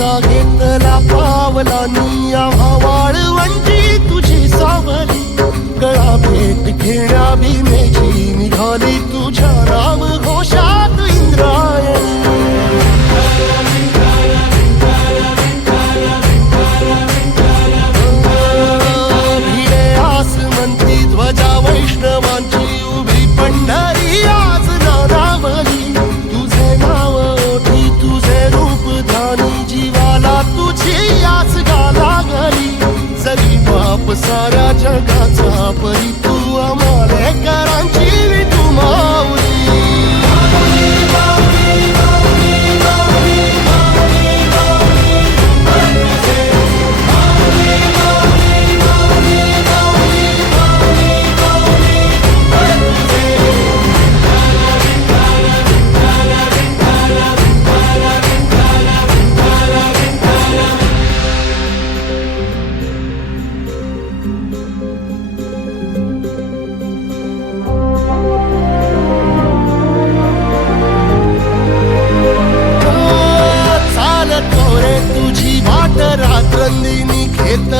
वसावारीचा घेतला पावला निया वाळवंटी तुझी सावली. गळा भेट घेण्या भीमेची निघाली तुझ्या जगाचा Esta